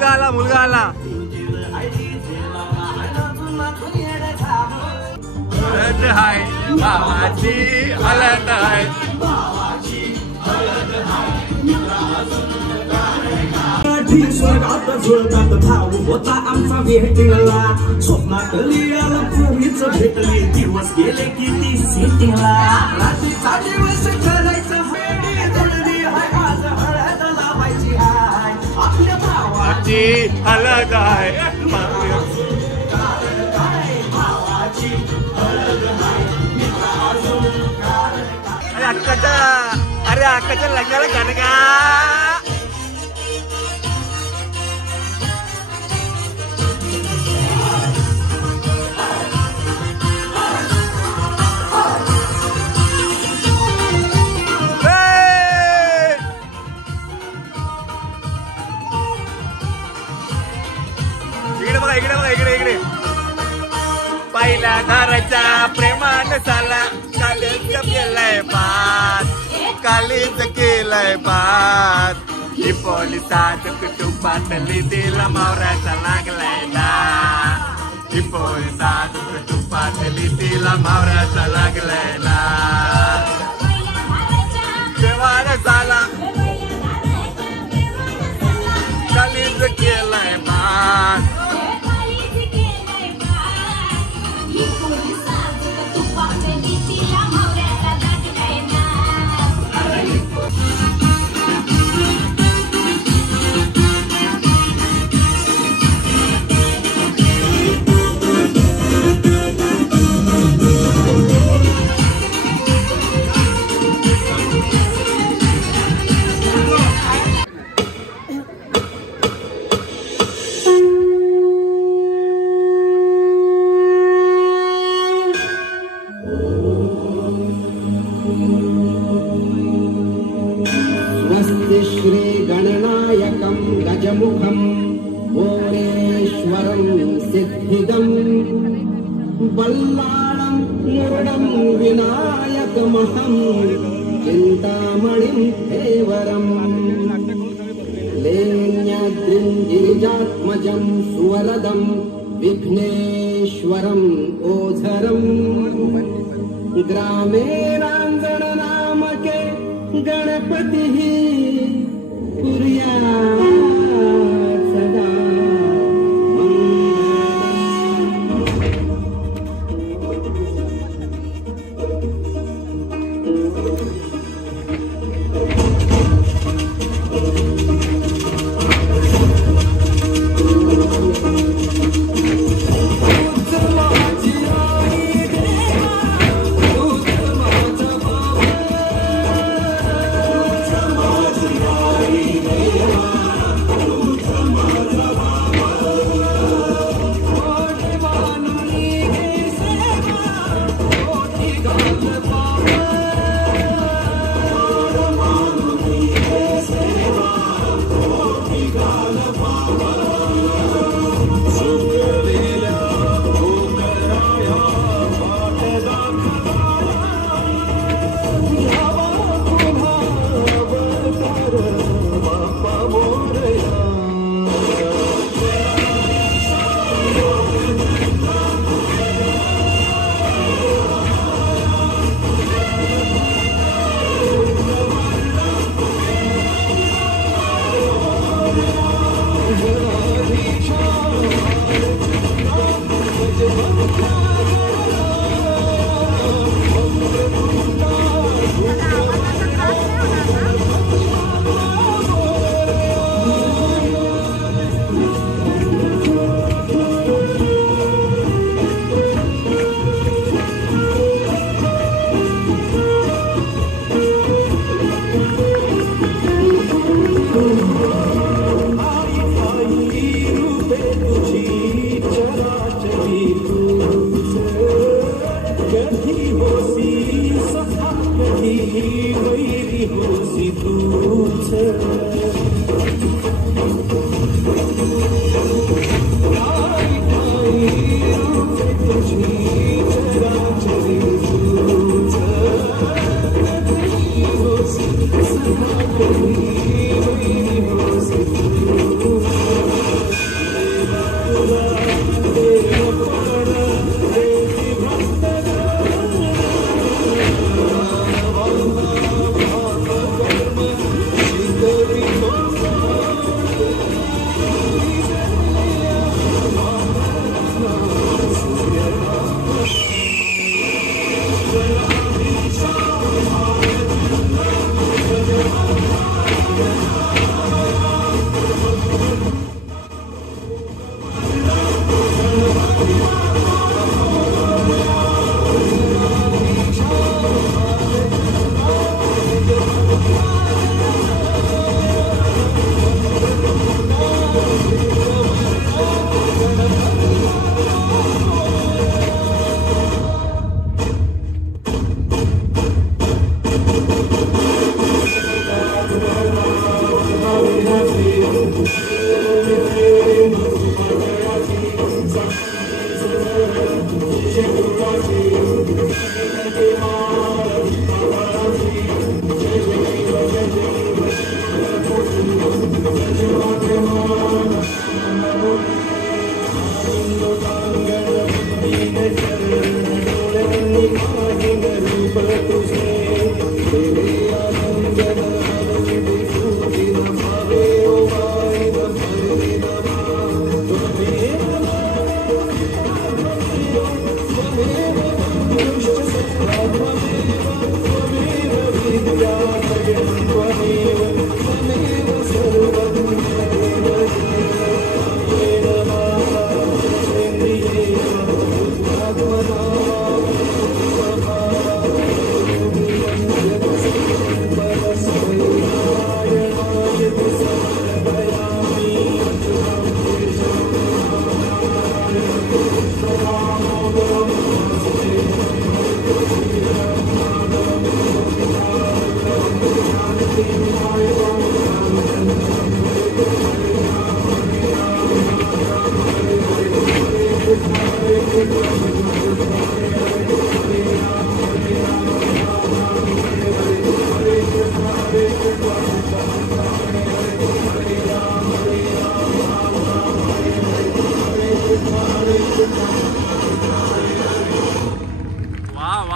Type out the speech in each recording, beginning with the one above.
मुलगा आला हळद हाय भावाची हळद हाय स्वर्गात जुळतात भाऊ होता आमचा भेटला स्वप्नातली आला पूर्वीच भेटली दिवस गेले किती सिटीला रात्रीचा दिवस करायचं आज हळद लावायची हाय आपल्या भावाची हळद हाय अरे अक्काच्या लग्नाला गाणं का इकडे पहिल्या धाराच्या प्रेमान साला कालीच केलंय बात कालीच केलंय बात ही पोलिसात कुटुंबातली तिला मावऱ्याचा लागलाय ना ही पोलिसात कुटुंबातली तिला मावऱ्याचा लागलाय ना व्यवहार झाला कालीच केलंय बात श्री गणनायकं गजमुखं भुवनेश्वरं सिद्धिदं बल्लाळं मुरडं विनायकमहं चिन्तामणिं देवरं लेण्याद्रिं गिरिजात्मजं सुवरदं विघ्नेश्वरं ओझरं ग्रामेणाङ्गणनामके गणपतिः सदा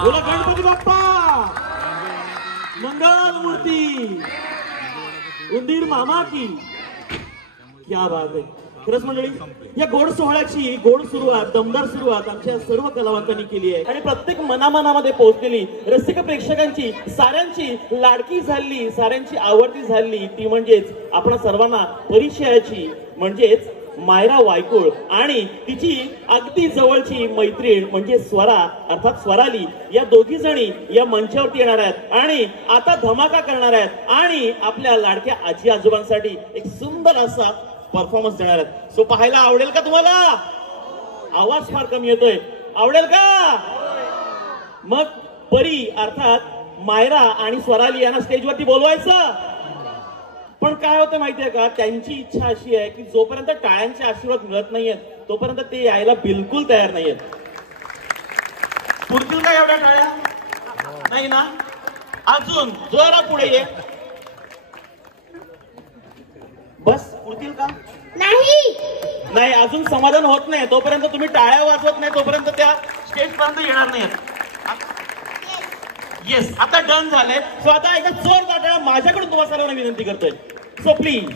बोला गणपती बाप्पा मंगल मूर्ती उंदीर मामा की क्या बात आहे. खरंच मंडळी या गोड सोहळ्याची गोड सुरुवात दमदार सुरुवात आमच्या सर्व कलावंतांनी केली आहे आणि प्रत्येक मनामनामध्ये पोहोचलेली रसिक प्रेक्षकांची साऱ्यांची लाडकी झाली साऱ्यांची आवडती झाली ती म्हणजेच आपण सर्वांना परिचयाची म्हणजेच मायरा वायकुळ आणि तिची अगदी जवळची मैत्रीण म्हणजे स्वरा अर्थात स्वराली या दोघी जणी या मंचावरती येणार आहेत आणि आता धमाका करणार आहेत आणि आपल्या लाडक्या आजी आजोबांसाठी एक सुंदर असा परफॉर्मन्स देणार आहेत. सो पाहायला आवडेल का तुम्हाला? आवाज फार कमी येतोय. आवडेल का? मग परी अर्थात मायरा आणि स्वराली यांना स्टेजवरती बोलवायचं. पण काय होतं माहितीये का त्यांची इच्छा अशी आहे की जोपर्यंत टाळ्यांचे आशीर्वाद मिळत नाहीयेत तोपर्यंत ते यायला बिलकुल तयार नाहीयेत. पुढतील का एवढ्या टाळ्या? नाही ना? अजून जरा पुढे ये. बस पुढतील का? नाही अजून समाधान होत नाही. तोपर्यंत तुम्ही टाळ्या वाजवत नाही तोपर्यंत त्या स्टेज पर्यंत येणार नाहीत. येस आता डन झालंय. सो आता एकदा जोरदार टाळ्या माझ्याकडून तुम्हाला सर्वांना विनंती करतोय. सो प्लीज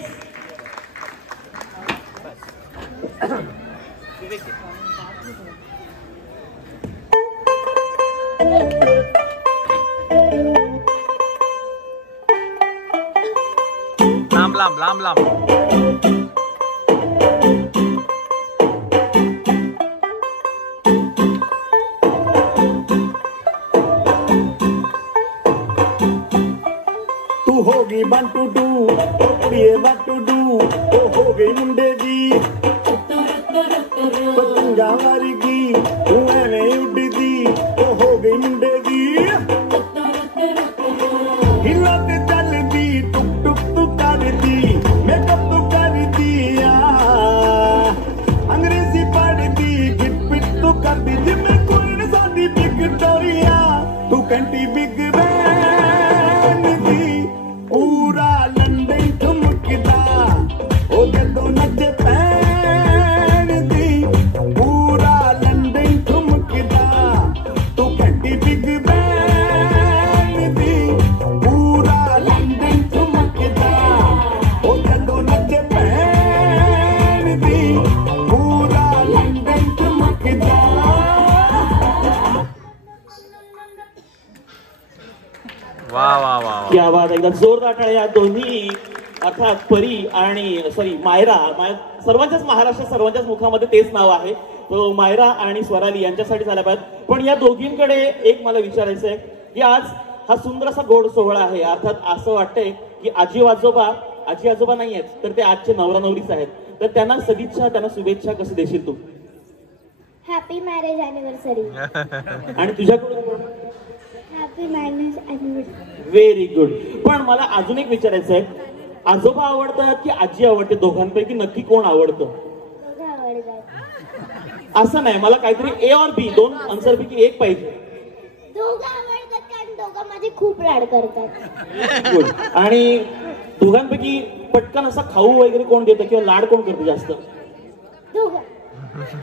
लांब लांब लांब लांब तू होगी वन टू डू कुड़िए वन टू डू ओ हो गई मुंडे दी पतंगा वारगी तू एवें उड़दी ओ हो गई मुंडे दी हिला ते चलदी टुक टुक तू करदी मेकअप तू कर दिया अंग्रेजी पढ़दी गिट पिट तू कर दी जिम्मे कोई सादी बिग डोरिया तू कंटी बिग बैन दी पूरा लंदन ठुमकदा ओ जदों नच पैन दी पूरा लंदन ठुमकदा तू कंटी बिग बैन दी पूरा लंदन ठुमकदा ओ जदों नच पैन क्या बात, एकदा जोरदार टाळ्या या दोन्ही अर्थात परी आणि मायरा सर्वांच्याच महाराष्ट्रात सर्वांच्याच मुखामध्ये तेच नाव आहे. तो मायरा आणि स्वराली यांच्यासाठी झाला पाहिजे. पण या दोघींकडे एक मला विचारायचं आहे की आज हा सुंदर असा गोड सोहळा आहे. अर्थात असं वाटतंय की आजी आजोबा नाही आहेत तर ते आजचे नवरा नवरीच आहेत. तर त्यांना सदिच्छा, त्यांना शुभेच्छा कसं देशील तू? Happy marriage anniversary. आणि तुझ्याकडून? Happy marriage anniversary. Very good. पण मला अजून एक विचारायचं आहे, आजोबा आवडतात की आजी आवडते? दोघांपैकी नक्की कोण आवडतं? दोघं आवडतात. असं नाही, मला काहीतरी ए और बी, दोन आन्सर पैकी एक पाहिजे. दोघं आवडतात कारण दोघं माझे खूप लाड करतात. गुड. आणि दोघांपैकी पटकन असा खाऊ वगैरे कोण देतं किंवा लाड कोण करतं जास्त? दोघं.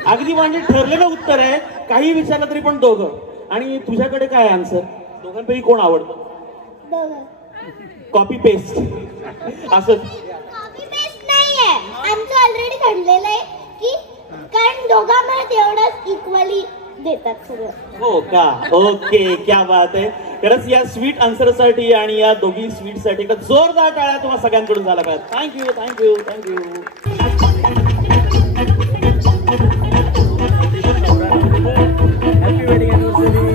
अगदी म्हणजे ठरलेलं उत्तर आहे, काही विचारलं तरी पण दोघं. आणि तुझ्याकडे काय आन्सर? दोघांपैकी कोण आवडतं? दोघं. कॉपी पेस्ट असं? कॉपी पेस्ट नाहीये, आमचं ऑलरेडी ठरलेलं आहे की कारण दोघांना तेवढंच इक्वली देतात सगळं. हो का? ओके, क्या बात आहे. खरंच या स्वीट आन्सरसाठी आणि या दोघी स्वीट साठी जोरदार टाळ्या तुम्हाला सगळ्यांकडून झाला पाहिजे. Thank you thank you thank you. Happy wedding anniversary.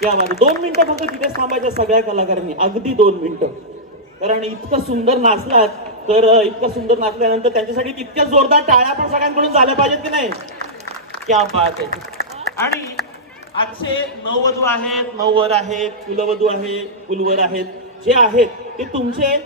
क्या बात. 2 मिनिटं फक्त तिथेच थांबायच्या सगळ्या कलाकारांनी, अगदी 2 मिनिटं. कारण इतकं सुंदर नाचलात तर इतकं सुंदर नाचल्यानंतर त्यांच्यासाठी तितक्या जोरदार टाळ्या पण सगळ्यांकडून झाल्या पाहिजेत की नाही? क्या बात आहे. आणि आजचे नववधू आहेत, नववर आहेत, कुलवधू आहे, कुलवर आहेत, जे आहेत ते तुमचे.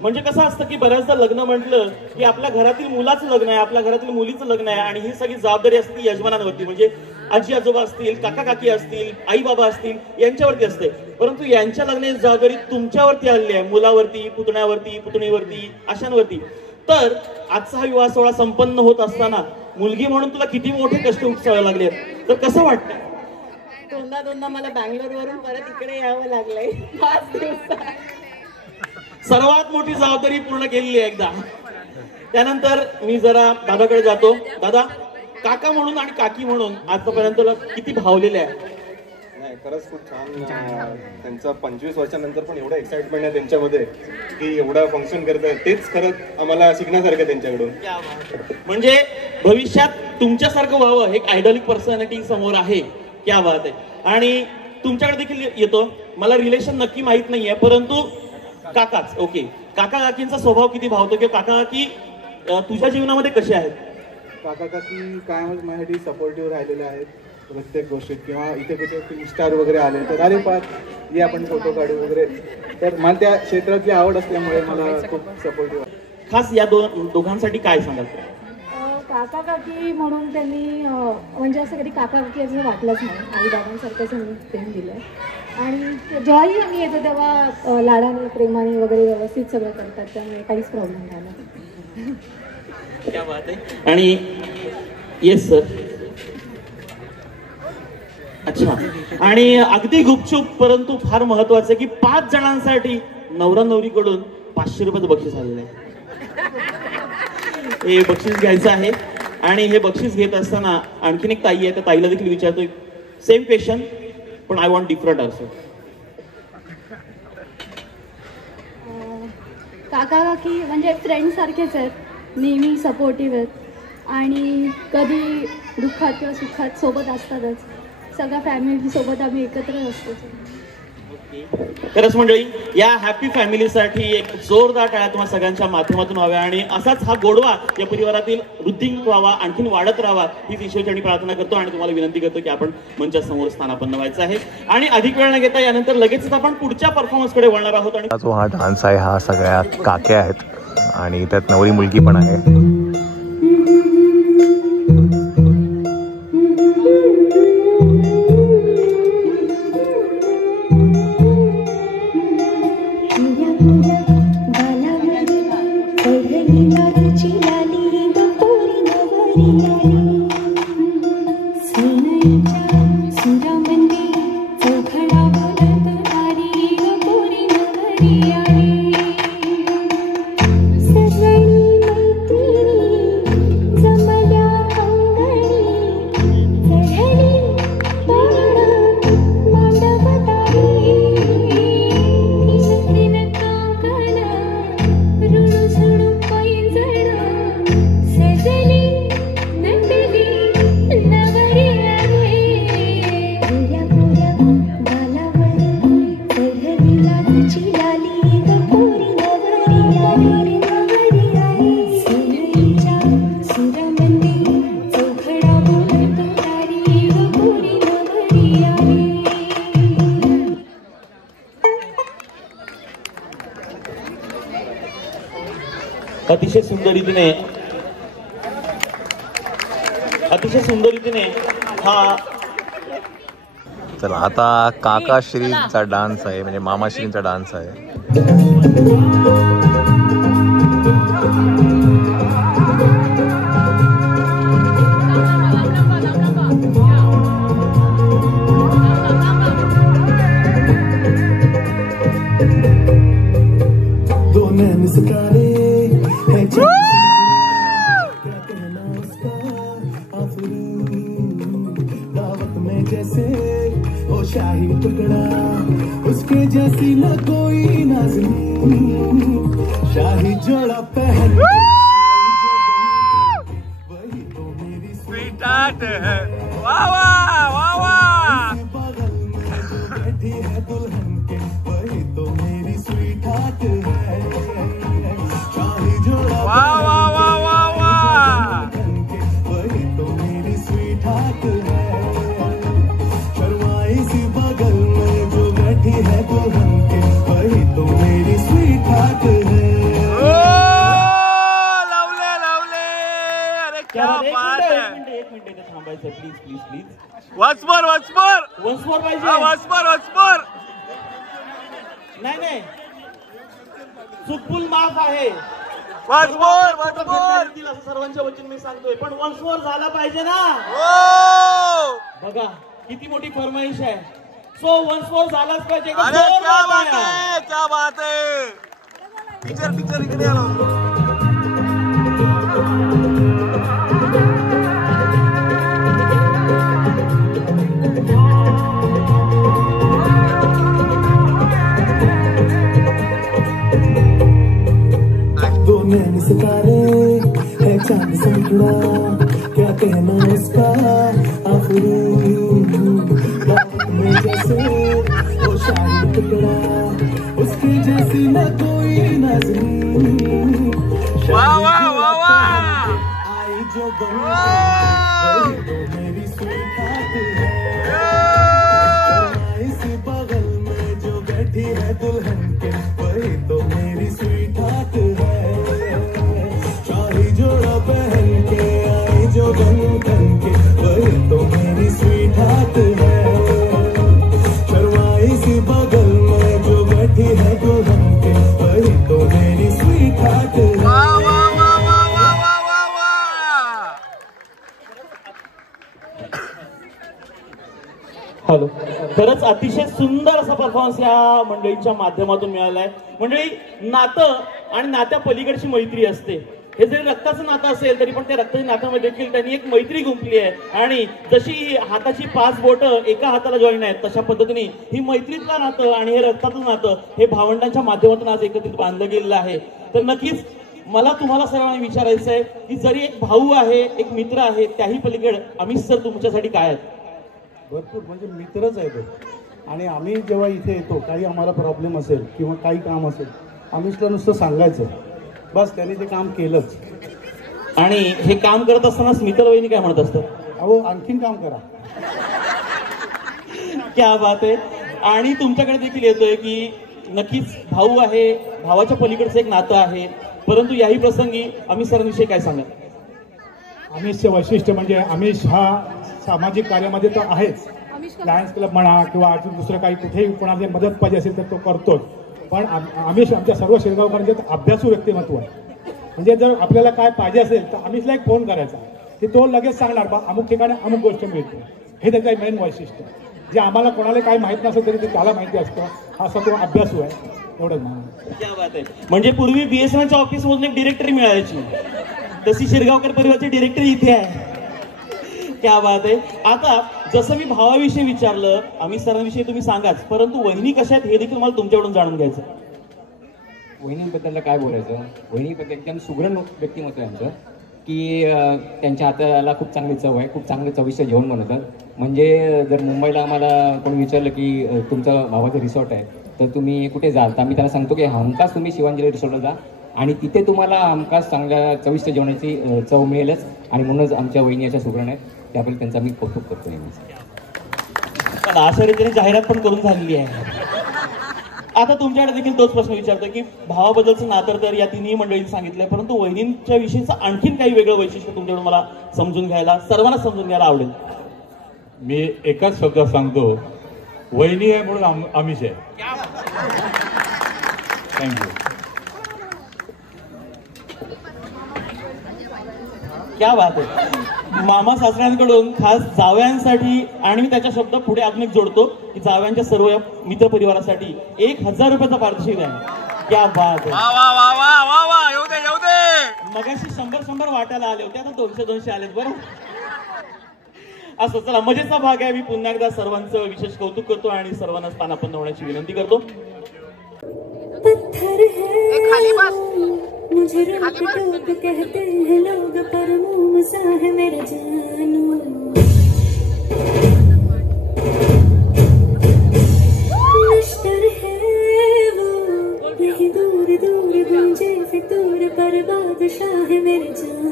म्हणजे कसं असतं की बऱ्याचदा लग्न म्हटलं की आपल्या घरातील मुलाचं लग्न आहे, आपल्या घरातील मुलीचं लग्न आहे आणि ही सगळी जबाबदारी असते यजमानांवरती. म्हणजे आजी आजोबा असतील, काका काकी असतील, आई बाबा असतील, यांच्यावरती असते. परंतु यांच्या लग्नाची जबाबदारी तुमच्यावरती आलेली आहे, मुलावरती, पुतण्यावरती, पुतणीवरती, अशांवरती. तर आजचा हा विवाह सोहळा संपन्न होत असताना मुलगी म्हणून तुला किती मोठे कष्ट उचलावे लागले, तर कसं वाटतं? दोनदा मला बँगलोरवरून परत इकडे यावं लागलंय 5 दिवसात. सर्वात मोठी जबाबदारी पूर्ण केलेली आहे एकदा. त्यानंतर मी जरा दादाकडे जातो. दादा, काका म्हणून आणि काकी म्हणून आतापर्यंत तुला किती भावलेले आहे? नाही, खरंच खूप छान. त्यांचं 25 वर्षानंतर पण एवढं एक्साइटमेंट आहे त्यांच्यामध्ये की एवढं फंक्शन करतात, तेच खरंच आम्हाला शिकण्यासारखं त्यांच्याकडून. म्हणजे भविष्यात तुमच्यासारखं व्हावं, एक आयडॉलिक पर्सनॅलिटी समोर आहे क्या बात आहे. आणि तुमच्याकडे देखील येतो. मला रिलेशन नक्की माहित नाहीये, परंतु काकाच. ओके, काका काकींचा स्वभाव किती भावतो किंवा काका काकी तुझ्या जीवनामध्ये कसे आहेत? काका काकी काय माझ्यासाठी सपोर्टिव्ह राहिलेले आहेत प्रत्येक गोष्टीत. किंवा इथे कुठे फिल्म स्टार वगैरे आले तर अरे पाच ये आपण फोटो काढू वगैरे. तर मला त्या क्षेत्रातली आवड असल्यामुळे मला खूप सपोर्टिव्ह आहे. खास या दोघांसाठी काय सांगाल? काका काकी म्हणून त्यांनी म्हणजे असं कधी काका काकी असं वाटलंच नाही. आई बाबांसारखंच त्यांनी प्रेम दिलं. आणि जेव्हाही आम्ही येतो तेव्हा लाडाने प्रेमाने वगैरे व्यवस्थित सगळं करतात, त्यामुळे काहीच प्रॉब्लेम झाला. क्या बात आहे. आणि येस सर. अच्छा, आणि अगदी गुपचूप परंतु फार महत्वाचं की 5 जणांसाठी नवरा नवरीकडून 500 रुपयाचं बक्षीस आलेलं आहे. हे बक्षीस घ्यायचं आहे. आणि हे बक्षीस घेत असताना आणखीन एक ताई आहे, त्या ताईला देखील विचारतोय सेम क्वेश्चन, पण आय वॉन्ट डिफरंट ऑल्सो. काका काकी म्हणजे फ्रेंड सारखेच आहेत, नेहमी सपोर्टिव्ह आहेत आणि कधी दुःखात किंवा सुखात सोबत असतातच. सगळ्या फॅमिली सोबत आम्ही एकत्र असतो. खरंच मंडळी, या हॅपी फॅमिलीसाठी एक जोरदार टाळ्या तुम्हाला सगळ्यांच्या माध्यमातून व्हाव्या आणि असाच हा गोडवा या परिवारातील वृद्धिंग व्हावा, आणखीन वाढत राहावा हीच ईश्वरचरणी प्रार्थना करतो. आणि तुम्हाला विनंती करतो की आपण मंचासमोर स्थानापन्न व्हायचं आहे. आणि अधिक वेळ न घेता यानंतर लगेचच आपण पुढच्या परफॉर्मन्सकडे वळणार आहोत. आणि जो हा डान्स आहे हा सगळ्या काक्या आहेत आणि त्यात नवरी मुलगी पण आहे. अतिशय सुंदर रीतीने हा. चला आता काकाश्रींचा डान्स आहे, म्हणजे मामाश्रींचा डान्स आहे. शाही टुकड़ा उसके जैसी न कोई नाज़नीं, शाही जोड़ा पहन वही तो मेरी स्वीट हार्ट है. वाह वाह वाह वाह. बगल में जो बैठी है दुल्हन के वही तो मेरी स्वीट हार्ट है. शाही जोड़ा वाह वाह वाह वाह वाह. वही तो मेरी स्वीट हार्ट है. बगल में जो बैठी है दुल्हन के वही तो मेरी स्वीट हार्ट है. लवले लवले. अरे क्या बात है. एक मिनिट थांबायचं please please please. Once more पाहिजे. नाही चुकपूल माफ आहे. वन्स मोर असं सर्वांच्या वचन मी सांगतोय, पण वन्स मोर झाला पाहिजे ना. बघा किती मोठी फरमाईश आहे. सो वन्स मोर झालाच पाहिजे. अरे क्या बात है, क्या बात है. टीचर इकडे आलो. दो नैन सितारे है चांद सा टुकड़ा, क्या कहना उसका. में जैसे वो शाही टुकड़ा उसके जैसी न कोई नजर आई जो बन तो मेरी स्वीटहार्ट है इसी बगल में जो बैठी है दुल्हन के वही तो मेरी स्वीटहार्ट है शाही जोड़ा पहन के आई जो बन के वही तो मेरी स्वीटहार्ट है शर्माई सी बगल में जो बैठी है दुल्हन के वही तो मेरी स्वीटहार्ट है हॅलो. खरंच अतिशय सुंदर असा परफॉर्मन्स या मंडळीच्या माध्यमातून मिळालाय. मंडळी, नातं आणि नात्या पलीकडची मैत्री असते. हे जरी रक्ताचं नातं असेल तरी पण त्या रक्ताच्या नात्यामध्ये देखील त्यांनी एक मैत्री गुंफली आहे. आणि जशी हाताची 5 बोटं एका हाताला जॉईन आहेत तशा पद्धतीने ही मैत्रीतलं नातं आणि हे रक्तातलं नातं हे भावंडांच्या माध्यमातून आज एकत्रित बांधलं गेलेलं आहे. तर नक्कीच मला तुम्हाला सर्वांना विचारायचं आहे की जरी एक भाऊ आहे, एक मित्र आहे, त्याही पलीकडे अमित सर तुमच्यासाठी काय आहेत? भरपूर म्हणजे मित्रच आहे तो. आणि आम्ही जेव्हा इथे येतो काही आम्हाला प्रॉब्लेम असेल किंवा काही काम असेल आम्हीचला नुसतं सांगायचं, बस त्यांनी ते काम केलंच. आणि हे काम करत असताना स्मिता वहिनी काय म्हणत असतात? अहो आणखीन काम करा. क्या बात आहे. आणि तुमच्याकडे देखील येतोय की नक्कीच भाऊ आहे, भावाच्या पलीकडचं एक नातं आहे, परंतु याही प्रसंगी अमित सरांविषयी काय सांगा? अमितचे वैशिष्ट्य म्हणजे अमित हा सामाजिक कार्यामध्ये तर आहेच. लायन्स क्लब म्हणा किंवा अजून दुसरं काही कुठेही कोणाला मदत पाहिजे असेल तर तो करतोच. पण अमित आमच्या सर्व शिरगावकरांचे अभ्यासू व्यक्तिमत्व आहे. म्हणजे जर आपल्याला काय पाहिजे असेल तर अमितला एक फोन करायचा की तो लगेच सांगणार बा अमुक ठिकाणी अमुक गोष्ट मिळते. हे त्याचं मेन वैशिष्ट्य. जे आम्हाला कोणाला काही माहीत नसेल तरी ते त्याला माहिती असतं. हा असा तो अभ्यासू आहे. एवढंच म्हणा. क्या बात आहे. म्हणजे पूर्वी BSNLच्या ऑफिसमधून एक डिरेक्टरी मिळायची, तशी शिरगावकर परिवारची डिरेक्टरी इथे आहे. क्या बात आहे. आता जसं मी भावाविषयी विचारलं, अमित सरांविषयी तुम्ही सांगाच, परंतु वहिनी कशा आहेत हे देखील मला तुमच्याकडून जाणून घ्यायचं. वहिनीबद्दल काय बोलायचं? वहिनीबद्दल एकदम सुगरण व्यक्तिमत्व आहे आमचं की त्यांच्या हाताला खूप चांगली चव आहे, खूप चांगलं चविष्ट जेवण बनवतात. म्हणजे जर मुंबईला आम्हाला कोणी विचारलं की तुमचं भावाचं रिसॉर्ट आहे तर तुम्ही कुठे जाल, तर आम्ही त्यांना सांगतो की हमखास तुम्ही शिवांजली रिसॉर्टला जा आणि तिथे तुम्हाला हमखास चांगल्या चविष्ट जेवणाची चव मिळेलच. आणि म्हणूनच आमच्या वहिनी अशा सुगरण आहेत, त्याबद्दल त्यांचा मी कौतुक करतो नेहमीच. अशा रीतीने जाहिरात पण करून झालेली आहे. आता तुमच्याकडे देखील तोच प्रश्न विचारतो की भावाबद्दलचं नातं तर या तिन्ही मंडळींनी सांगितलंय, परंतु वहिनींच्या विषयीचं आणखीन काही वेगळं वैशिष्ट्य तुमच्याकडून मला समजून घ्यायला, सर्वांना समजून घ्यायला आवडेल. मी एकाच शब्दात सांगतो, वहिनी आहे म्हणून आमिष आहे. थँक्यू. क्या बात आहे. मामा सासऱ्यांकडून खास जावयांसाठी, आणि मी त्याच्या शब्द पुढे अजून एक जोडतो की जावयांच्या सर्व मित्र परिवारासाठी 1000 रुपयाचा पारितोषिक आहे. क्या बात आहे. मगाशी 100 वाटायला आले होते, आता 200 आलेत. बरं असं. चला, मजेचा भाग आहे. मी पुन्हा एकदा सर्वांचं विशेष कौतुक करतो आणि सर्वांना स्थानापन्न होण्याची विनंती करतो. पत्थर है मुझे रोक टोक कहते हैं लोग, पर मुंह सा है मेरा जानू. नश्तर है वो नहीं दूर दूर गूंजे फितूर, पर बादशाह है मेरे जानू.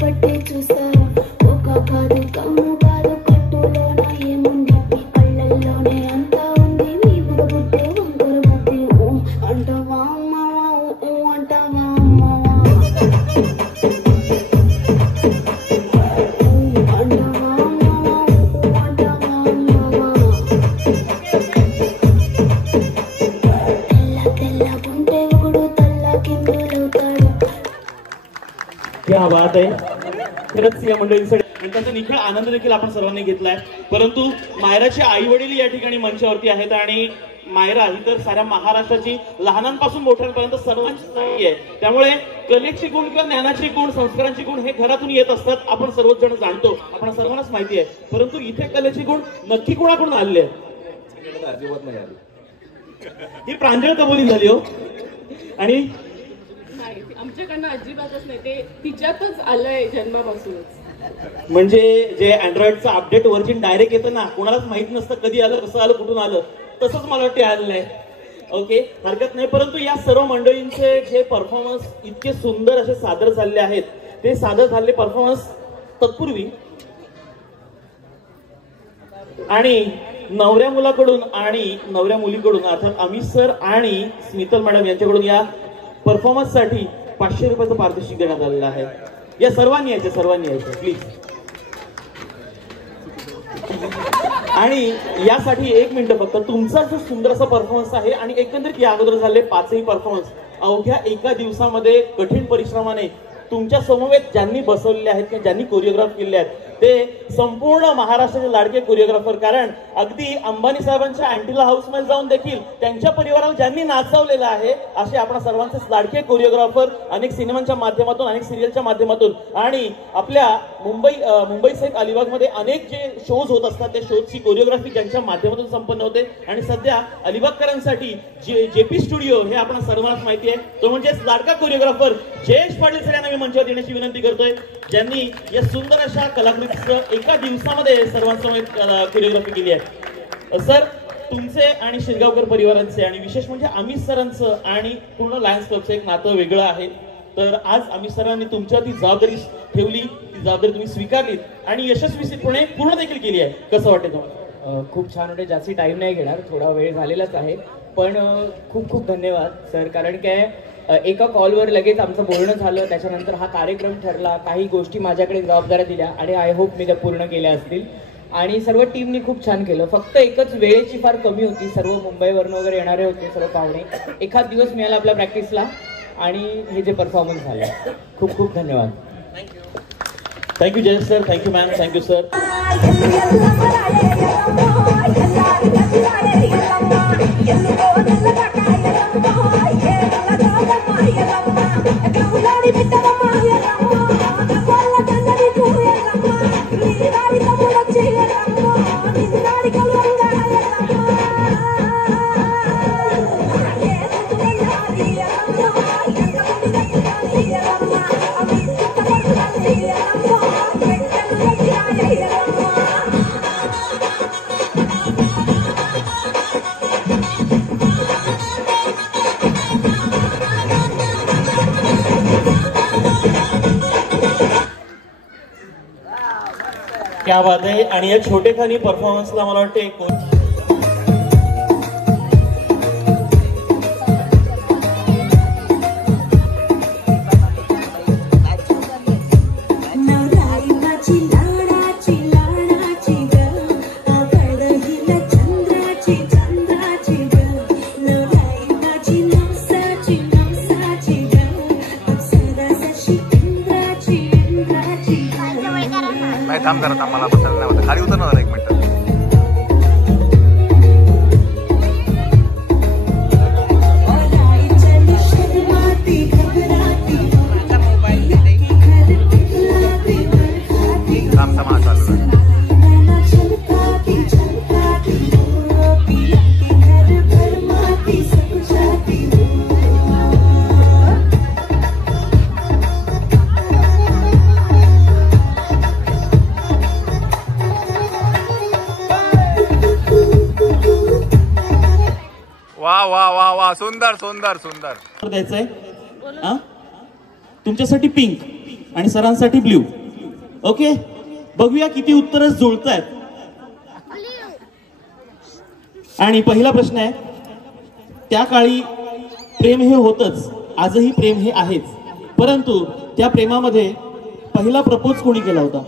పట్టి చూస్తా ఒక కాదు కమ్ము కాదు కట్టులోన क्या बात आहे. खरंच या मंडळींसाठी त्यांचा निखळ आनंद देखील आपण सर्वांनी घेतलाय. परंतु मायराचे आई वडील या ठिकाणी मंचावरती आहेत आणि मायरा ही तर साऱ्या महाराष्ट्राची लहानांपासून मोठ्यांपर्यंत सर्वांची आहे. त्यामुळे कलेची गुण किंवा ज्ञानाची गुण संस्कारांची गुण हे घरातून येत असतात. आपण सर्वच जण जाणतो, आपण सर्वांनाच माहिती आहे. परंतु इथे कलेची गुण नक्की कोणाकडून आले अजिबात नाही आली. ही प्रांजळ कबुली झाली हो. आणि आमच्याकडनं अजिबातच नाही, ते तिच्यातच आलंय जन्मापासूनच. म्हणजे जे अँड्रॉइडचं अपडेट व्हर्जन डायरेक्ट येतं ना, कोणालाच माहित नसतं कधी आलं, कसं आलं, कुठून आलं, तसंच मला वाटते आलेलं आहे. ओके, हरकत नाही. परंतु या सर्व मंडळींचे जे परफॉर्मन्स इतके सुंदर असे सादर झाले आहेत, ते सादर झालेले परफॉर्मन्स तत्पूर्वी आणि नवऱ्या मुलाकडून आणि नवऱ्या मुलीकडून अर्थात अमित सर आणि स्मितल मॅडम यांच्याकडून या परफॉर्मन्स साठी 500 रुपयाचं पारितोषिक देण्यात आलेलं आहे. या सर्वांनी यायचं प्लीज. आणि यासाठी 1 मिनिट फक्त. तुमचा जो सुंदर असा परफॉर्मन्स आहे आणि एकंदरीत या अगोदर झाले 5ही परफॉर्मन्स अवघ्या एका दिवसामध्ये कठीण परिश्रमाने तुमच्या समवेत ज्यांनी बसवलेले आहेत किंवा ज्यांनी कोरिओग्राफ केलेले आहेत ते संपूर्ण महाराष्ट्राचे लाडके कोरिओग्राफर. कारण अगदी अंबानी साहेबांच्या अँटिला हाऊसमध्ये जाऊन देखील त्यांच्या परिवाराला ज्यांनी नाचवलेलं आहे असे आपण सर्वांचे लाडके कोरिओग्राफर अनेक सिनेमांच्या माध्यमातून, अनेक सिरियलच्या माध्यमातून आणि आपल्या मुंबई सहित अलिबागमध्ये अनेक जे शोज होत असतात त्या शोजची कोरिओग्राफी ज्यांच्या माध्यमातून संपन्न होते. आणि सध्या अलिबागकरांसाठी जेपी स्टुडिओ हे आपण सर्वांनाच माहिती आहे, तो म्हणजेच लाडका कोरिओग्राफर जयेश पाटील सर यांना मी मंचावर येण्याची विनंती करतोय, ज्यांनी या सुंदर अशा कलाकृतीचं एका दिवसामध्ये सर्वांसमोर कोरिओग्राफी केली आहे. सर, तुमचे आणि शिरगावकर परिवारांचे आणि विशेष म्हणजे अमित सरांचं आणि पूर्ण लायन्स क्लबचं एक नातं वेगळं आहे. तर आज अमित सरांनी तुमच्यावरती जबाबदारी ठेवली, ती जबाबदारी तुम्ही स्वीकारलीत आणि यशस्वीपणे पूर्ण देखील केली आहे. कसं वाटतं तुम्हाला? खूप छान वाटते. जास्ती टाइम नाही घेणार, थोडा वेळ झालेलाच आहे, पण खूप खूप धन्यवाद सर. कारण काय एका कॉलवर लगेच आमचं बोलणं झालं, त्याच्यानंतर हा कार्यक्रम ठरला, काही गोष्टी माझ्याकडे जबाबदाऱ्या दिल्या आणि आय होप मी त्या पूर्ण केल्या असतील. आणि सर्व टीमनी खूप छान केलं. फक्त एकच वेळेची फार कमी होती. सर्व मुंबईवरून वगैरे येणारे होते सर्व पाहुणे. एखाद दिवस मिळाला आपल्या प्रॅक्टिसला आणि हे जे परफॉर्मन्स झालं. खूप खूप धन्यवाद. Thank you Jayesh sir, thank you ma'am, thank you sir. क्या बात आहे. आणि या छोटेखानी परफॉर्मन्सला मला वाटते थांब जरा, थांब, मला बसायला नाही होतं. खाली उतरणार 1 मिनिट. थांब थांब, हा चालू आहे. वा वा वा वा, सुंदर सुंदर सुंदर. द्यायचंय तुमच्यासाठी पिंक आणि सरांसाठी ब्ल्यू. ओके, बघूया किती उत्तर जुळतायत. आणि पहिला प्रश्न आहे, त्या काळी प्रेम हे होतच, आजही प्रेम हे आहेच, परंतु त्या प्रेमामध्ये पहिला प्रपोज कोणी केला होता?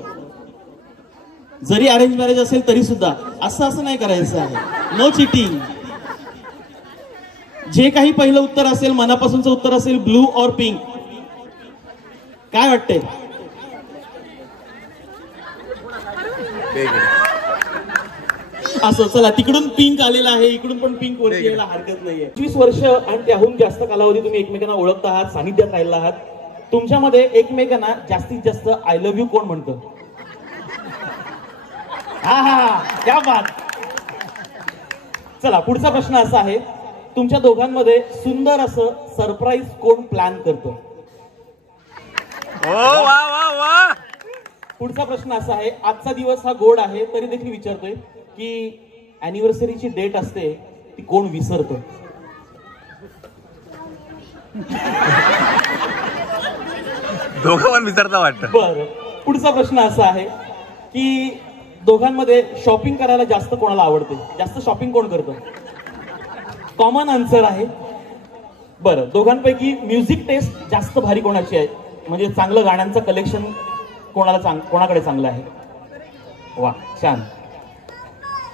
जरी अरेंज मॅरेज असेल तरी सुद्धा असं नाही करायचं आहे. No cheating. जे काही पहिलं उत्तर असेल, मनापासूनचं उत्तर असेल, ब्लू और पिंक, काय वाटतंय? असं चला, तिकडून पिंक आलेला आहे, इकडून पण पिंक वरती यायला हरकत नाहीये. 25 वर्ष आणि त्याहून जास्त कालावधी तुम्ही एकमेकांना ओळखत आहात, सानिध्यात राहिला आहात. तुमच्यामध्ये एकमेकांना जास्तीत जास्त आय लव्ह यू कोण म्हणतं? हा हा, क्या बात. चला, पुढचा प्रश्न असा आहे, तुमच्या दोघांमध्ये सुंदर असं सरप्राईज कोण प्लॅन करतं? पुढचा प्रश्न असा आहे, आजचा दिवस हा गोड आहे तरी देखील विचारतोय की अॅनिव्हर्सरीची डेट असते ती कोण विसरतं? दोघं पण विसरता वाटतं. बरं, पुढचा प्रश्न असा आहे की दोघांमध्ये शॉपिंग करायला जास्त कोणाला आवडते? जास्त शॉपिंग कोण करतं? कॉमन आन्सर आहे. बरं, दोघांपैकी म्युझिक टेस्ट जास्त भारी कोणाची आहे? म्हणजे चांगलं गाण्यांचं कलेक्शन कोणाकडे चांगलं आहे? वा, छान.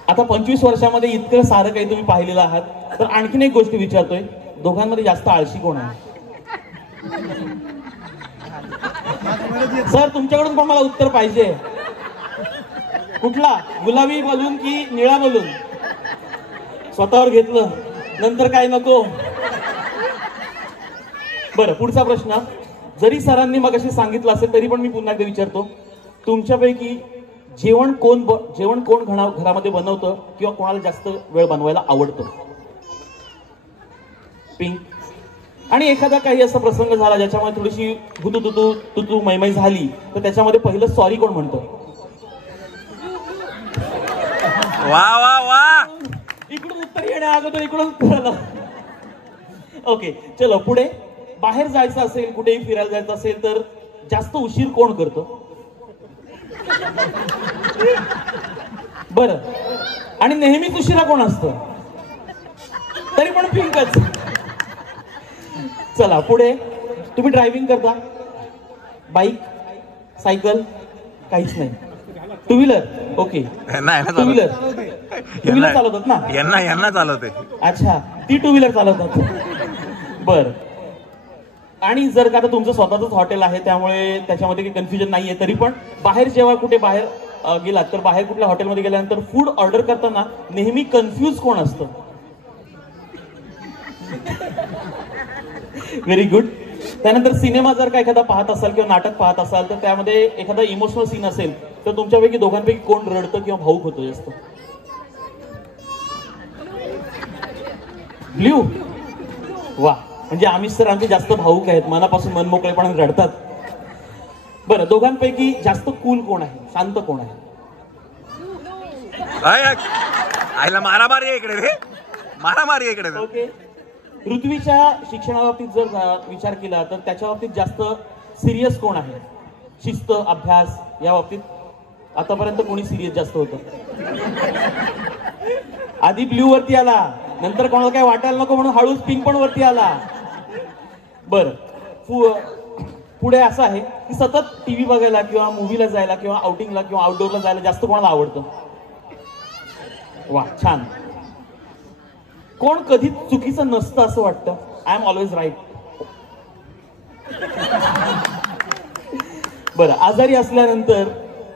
आता 25 वर्षामध्ये इतकं सारं काही तुम्ही पाहिलेलं आहात, तर आणखीन एक गोष्ट विचारतोय, दोघांमध्ये जास्त आळशी कोण आहे? सर, तुमच्याकडून पण मला उत्तर पाहिजे. कुठला, गुलाबी बलून की निळा बलून? स्वतःवर घेतलं, नंतर काय नको. बरं, पुढचा प्रश्न, जरी सरांनी मगाशी सांगितलं असेल तरी पण मी पुन्हा एकदा विचारतो, तुमच्यापैकी जेवण कोण घरामध्ये बनवतं किंवा कोणाला जास्त वेळ बनवायला आवडतं? पिंक. आणि एखादा काही असा प्रसंग झाला ज्याच्यामध्ये थोडीशी तुतू मैमै झाली, तर त्याच्यामध्ये पहिलं सॉरी कोण म्हणतं? वा वा वा, इकडून उत्तर येण्या अगोदर इकडून उत्तर आलं. ओके, चलो पुढे. बाहेर जायचं असेल, कुठेही फिरायला जायचं असेल तर जास्त उशीर कोण करतो? बरं, आणि नेहमीच उशिरा कोण असतं? तरी पण पिंकच. चला पुढे. तुम्ही ड्रायव्हिंग करता? Bike, cycle? काहीच नाही. Two wheeler? Okay, two wheeler चालवतात ना? यांना चालवते. अच्छा, ती टू व्हीलर चालवतात. बर, आणि जर का आता तुमचं स्वतःच हॉटेल आहे त्यामुळे त्याच्यामध्ये काही कन्फ्युजन नाहीये, तरी पण बाहेर जेव्हा कुठे बाहेर गेलात तर बाहेर कुठल्या हॉटेलमध्ये गेल्यानंतर फूड ऑर्डर करताना नेहमी कन्फ्यूज कोण असतं? Very good. त्यानंतर सिनेमा जर का एखादा पाहत असाल किंवा नाटक पाहत असाल तर त्यामध्ये एखादा इमोशनल सीन असेल तर तुमच्यापैकी दोघांपैकी कोण रडतं किंवा भावुक होतो जास्त? ब्ल्यू. वा, म्हणजे आम्ही सर आमचे जास्त भावुक आहेत, मनापासून मनमोकळेपणाने रडतात. बरं, दोघांपैकी जास्त कूल कोण आहे, शांत कोण आहे? आईला मारामारी आहे इकडे रे, मारामारी आहे इकडे. ओके. ऋत्वीच्या शिक्षणाबाबतीत जर विचार केला तर त्याच्या बाबतीत जास्त सिरियस कोण आहे? शिस्त, अभ्यास या बाबतीत आतापर्यंत कोणी सिरियस जास्त होतं? आधी ब्ल्यू वरती आला, नंतर कोणाला काय वाटायला नको म्हणून हळूच पिंक पण वरती आला. बर, पुढे असं आहे की सतत टीव्ही बघायला किंवा मूवीला जायला किंवा आउटिंगला किंवा आउटडोअरला जायला जास्त कोणाला आवडतं? वा, छान. कोण कधी चुकीचं नसतं असं वाटतं? I am always right. बरं, आजारी असल्यानंतर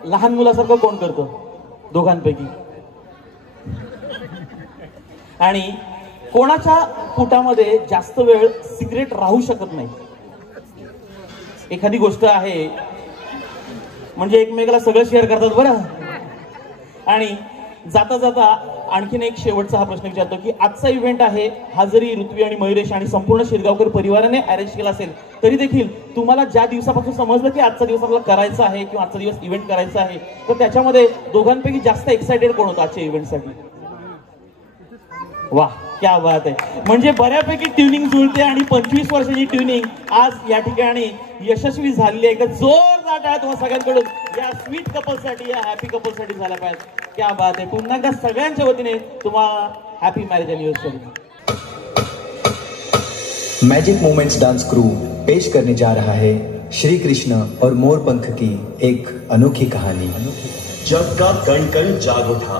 लहान मुलासारखं कोण करतं दोघांपैकी? आणि कोणाच्या पोटामध्ये जास्त वेळ सिगरेट राहू शकत नाही? एखादी गोष्ट आहे म्हणजे एकमेकाला सगळं शेअर करतात बरं. आणि जाता जाता आणखीन एक शेवटचा हा प्रश्न विचारतो की आजचा इव्हेंट आहे, हा जरी ऋत्वी आणि मयुरेश आणि संपूर्ण शिरगावकर परिवाराने अरेंज केला असेल तरी देखील तुम्हाला ज्या दिवसापासून समजलं की आजचा दिवस आपल्याला करायचा आहे किंवा आजचा दिवस इव्हेंट करायचा आहे, तर त्याच्यामध्ये दोघांपैकी जास्त एक्साइटेड कोण होतं आजच्या इव्हेंटसाठी? वा, क्या बात आहे. म्हणजे बऱ्यापैकी ट्युनिंग जुळते आणि 25 वर्षाची ट्युनिंग आज या ठिकाणी यशस्वी झालेली आहे. जोरदार टाळ्या तुम्हा सगळ्यांकडून या स्वीट कपलसाठी, या हॅपी कपलसाठी झाला पाहिजे. क्या बात आहे. पुन्हा एकदा सगळ्यांच्या वतीने तुम्हाला happy marriage anniversary. Magic moments dance crew पेश करने जा रहा है श्री कृष्ण और मोरपंख की एक अनोखी कहानी. जब का कण कण जाग उठा,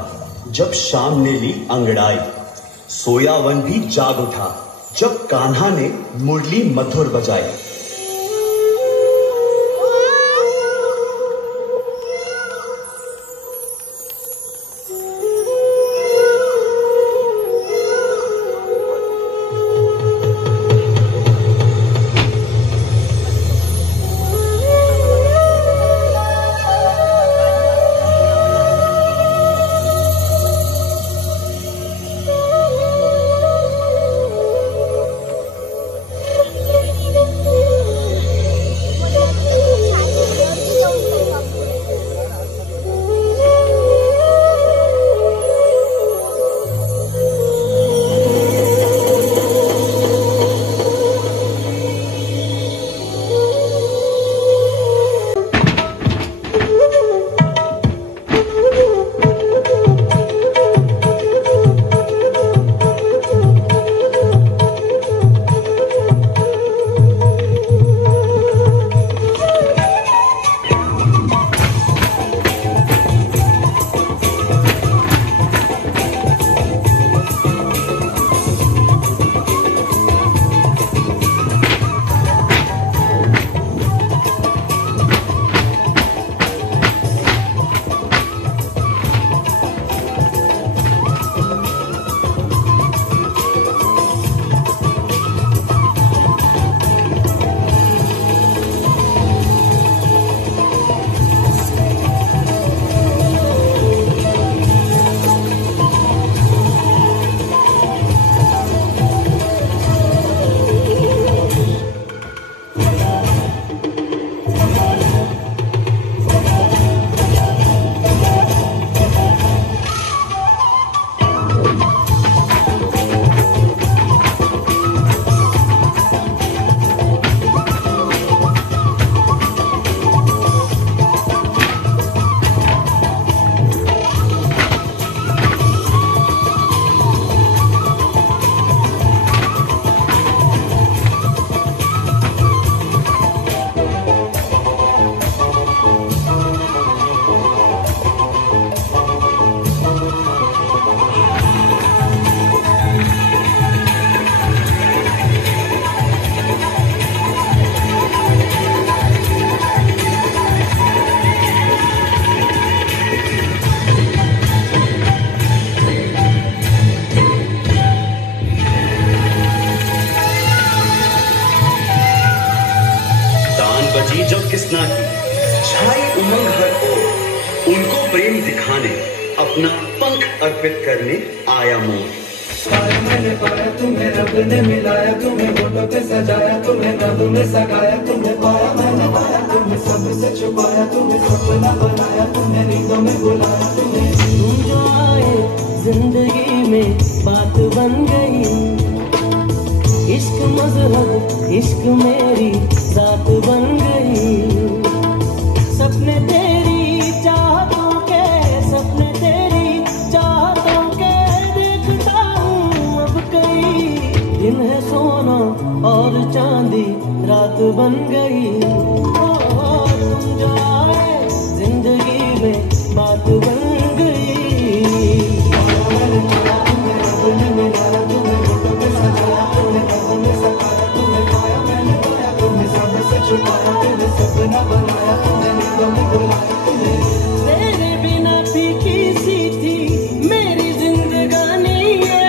जब शाम ने ली अंगड़ाई, सोया वन भी जाग उठा, जब कान्हा ने मुरली मधुर बजाई। अपना पंख अर्पित करने आया मोर। पाया मैंने पाया तुम्हें, रब ने मिलाया तुम्हें, फोटो पे सजाया तुम्हें, नभ में सगाया तुम्हें। पाया मैंने पाया तुम्हें, सबसे छुपाया तुम्हें, सपना बनाया तुम्हें, नींदों में बुलाया तुम्हें। तुम जो आए जिंदगी में बात बन गई, इश्क मजहब इश्क मेरी जात बन गई। सपने तेरी चाहतों के, सपने तेरी चाहतों के देखता हूँ अब कई। दिन है सोना और चांदी रात बन गई। तुम जो आए जिंदगी में बात बन गई। तेरे बिना फीकी सी थी मेरी जिंदगानी है,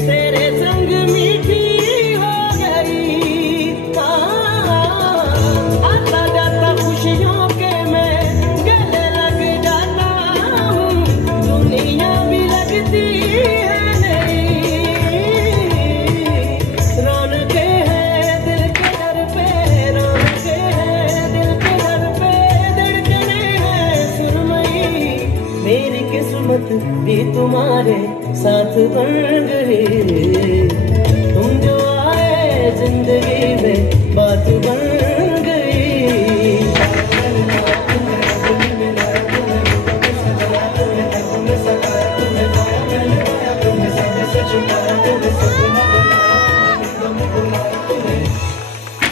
तेरे संग मीठी हो गई। आता जाता खुशियों के मैं गले लग जाता हूँ, दुनिया भी लगती है नई। रौनके हैं दिल के दर पे, रौनके हैं दिल के दर पे, धड़कने हैं सुरमई। मेरी किस्मत भी तुम्हारे साथ बन गई। तुम जो आए जिंदगी में बात बन गई।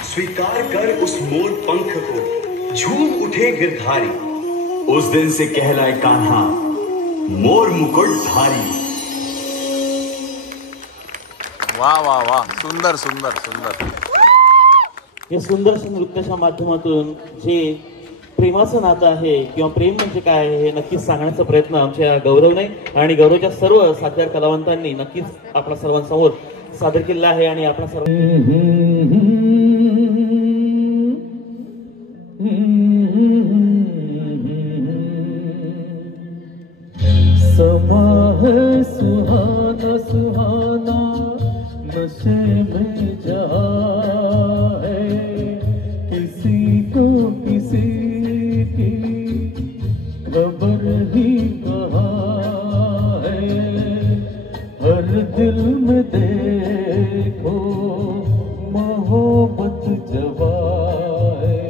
स्वीकार कर उस मोर पंख को, झूम उठे गिरधारी। उस दिन से कहलाए कान्हा मोर मुकुट धारी। वा वा वा, सुंदर सुंदर सुंदर. या सुंदरशा नृत्याच्या माध्यमातून जे प्रेमाचं नातं आहे किंवा प्रेम म्हणजे काय हे नक्कीच सांगण्याचा प्रयत्न आमच्या गौरवने आणि गौरवच्या सर्व साथीदार कलावंतांनी नक्कीच आपल्या सर्वांसमोर सादर केलेला आहे. आणि आपल्या सर्व समा है सुहाना सुहाना नशे में जहाँ है, किसी को किसी की खबर ही कहाँ है. हर दिल में देखो मोहब्बत जवा है.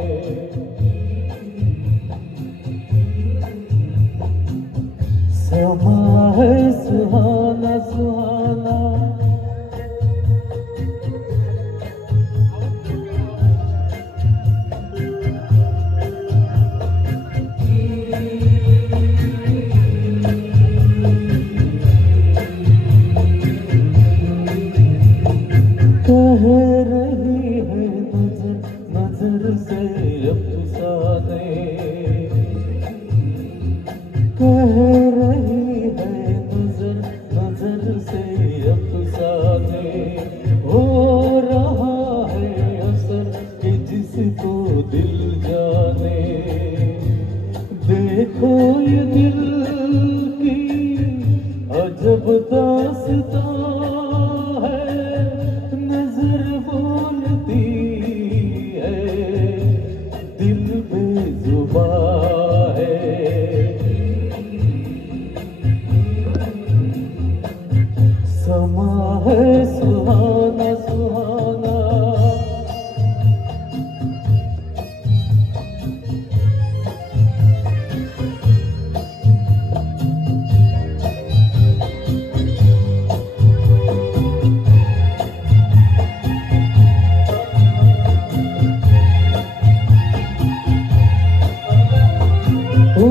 समा है सुहाना सुहाना कह रही है नजर नजर से अफसाने, कह रही है नजर नजर से अफसाने. हो रहा है असर कि जिसको दिल जाने. देखो ये दिल की अजब दास्तां है, नजर बोलती है दिल बेजुबान है. समा है सुहाना सुहाना हो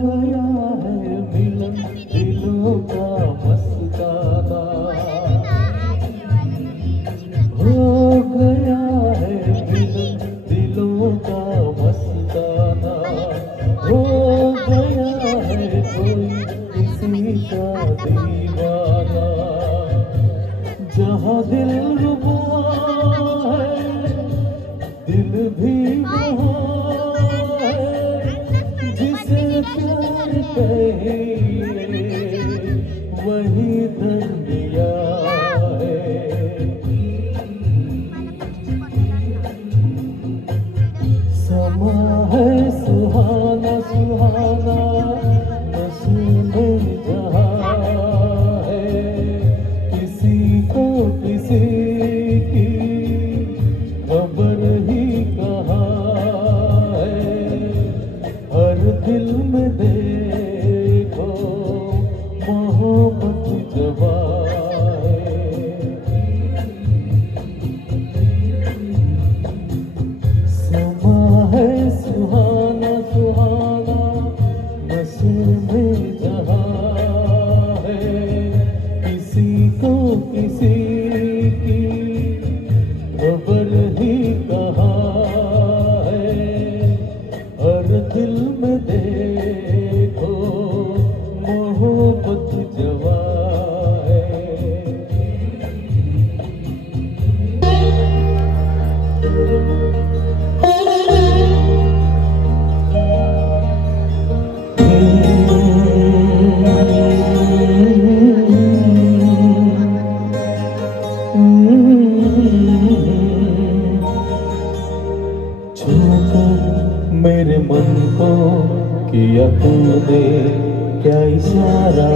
गया है मिलन दिलों का मस्ताना. हो गया है मिलन दिलों का मस्ताना. हो गया है कोई किसी का दीवाना. जहाँ दिल रुबा है दिल भी वहाँ है. जिसे प्यार कहिए वही दरमिया है. समा है सुहाना सुहाना नशे में जहाँ है, किसी को किसी की खबर ही कहाँ है. हर दिल में देखो मोहब्बत जवा है. समा है सुहाना सुहाना नशे में जहाँ है, किसी को किसी की खबर ही कहाँ है. हर दिल में देखो मोहब्बत जवा है. छूकर मेरे मन को किया तूने क्या इशारा.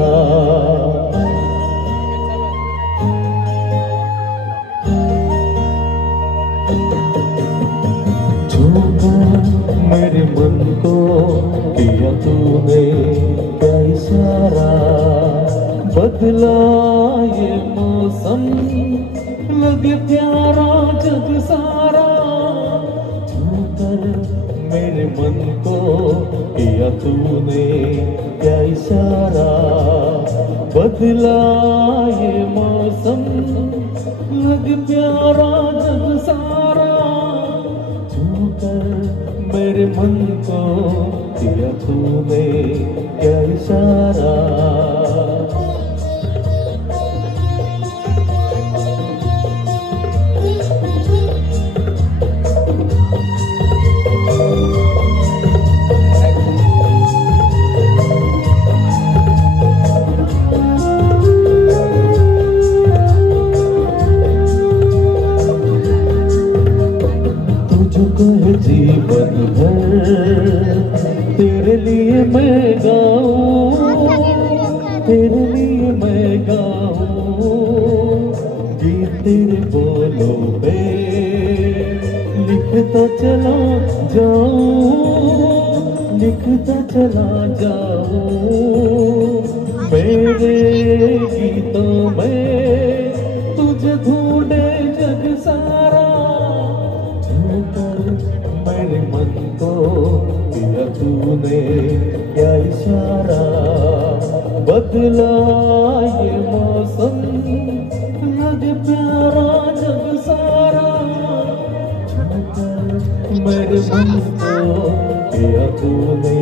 छूकर मेरे मन को किया तूने क्या इशारा. बदला ये मौसम लगे प्यारा जग सारा. छूकर मेरे मन को किया तूने क्या इशारा. बदला ये मौसम लग प्यारा जग सारा छू कर मेरे मन को दिया तूने क्या इशारा जीवन भर तेरे लिए मैं गाऊं तेरे लिए मैं गाऊं गीत तेरे बोलों पे लिखता चला जाऊं लिखता चला जाऊं मेरे गीतों में तुझे ढूंढे जग सारा मेरे मन को दिया तूने क्या इशारा बदला ये मौसम लगे प्यारा जग सारा मेरे मन को दिया तूने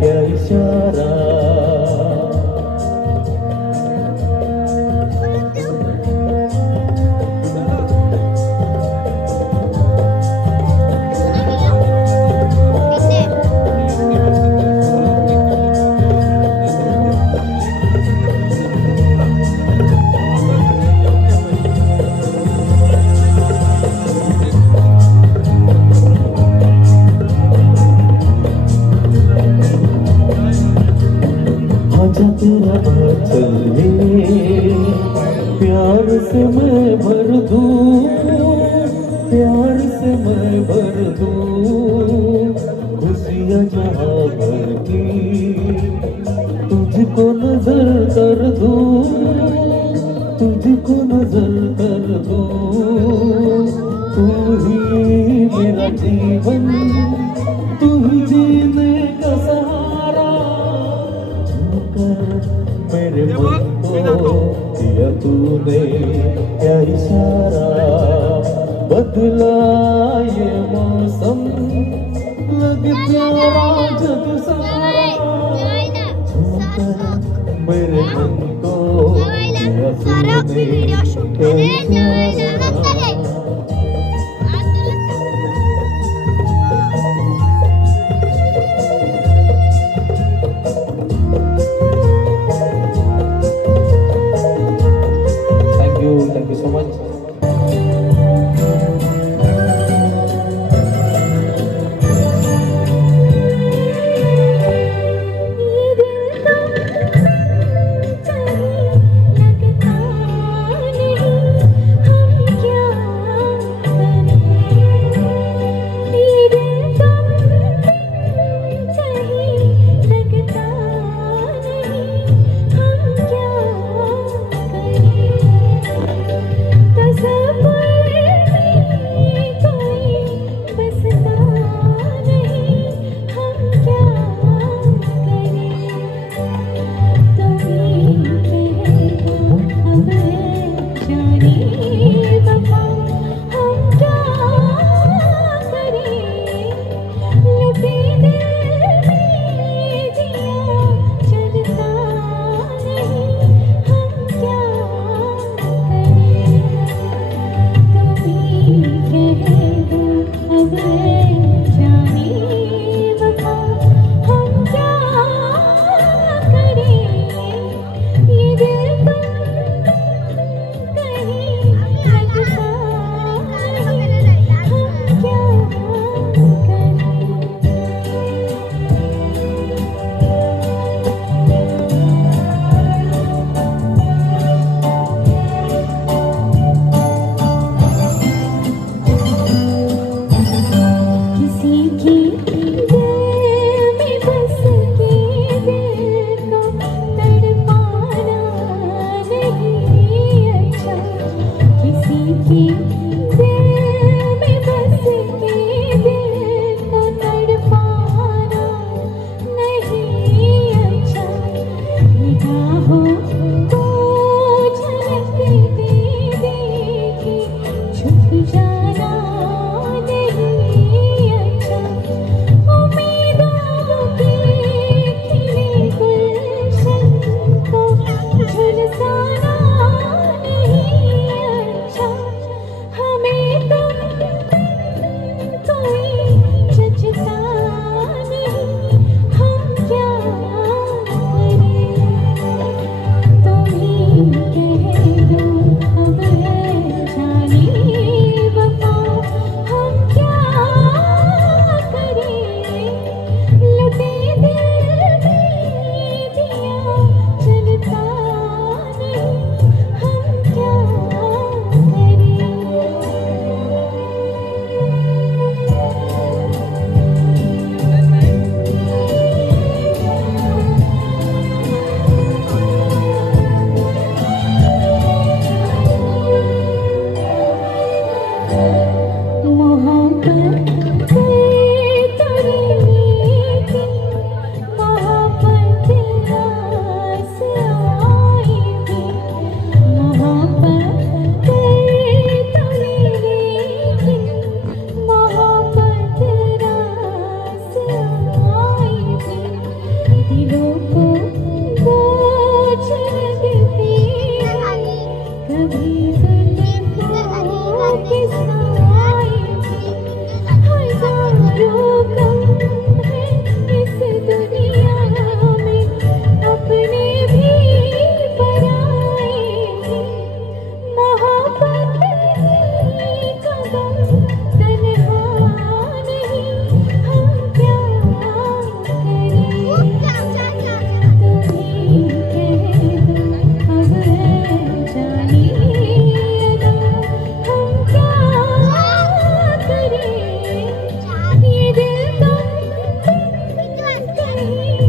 क्या इशारा तेरा आंचल में प्यार से मैं भर दूं प्यार से मैं भर दूं खुशियाँ जहाँ भर की तुझको नजर कर दूं तुझको नजर कर दूं तू ही मेरा जीवन तू ही जीने का सहारा मेरे मन को दिया तूने क्या इशारा बदला ये मौसम लगे प्यारा जग सारा मेरे मन को दिया तूने क्या इशारा Thank you so much. लगता नहीं हम क्या हजारों गम है इस दुनिया में, अपने भी पराए हैं। मोहब्बत ही का गम तन्हा नहीं, हम क्या करें? तुम्हें कह दूं अब है जानी अदा, हम क्या करें? ये दिल तो कहीं लगता नहीं,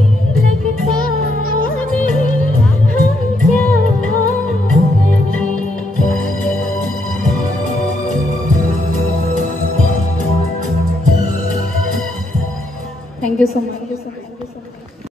हम क्या करें? Thank you so much.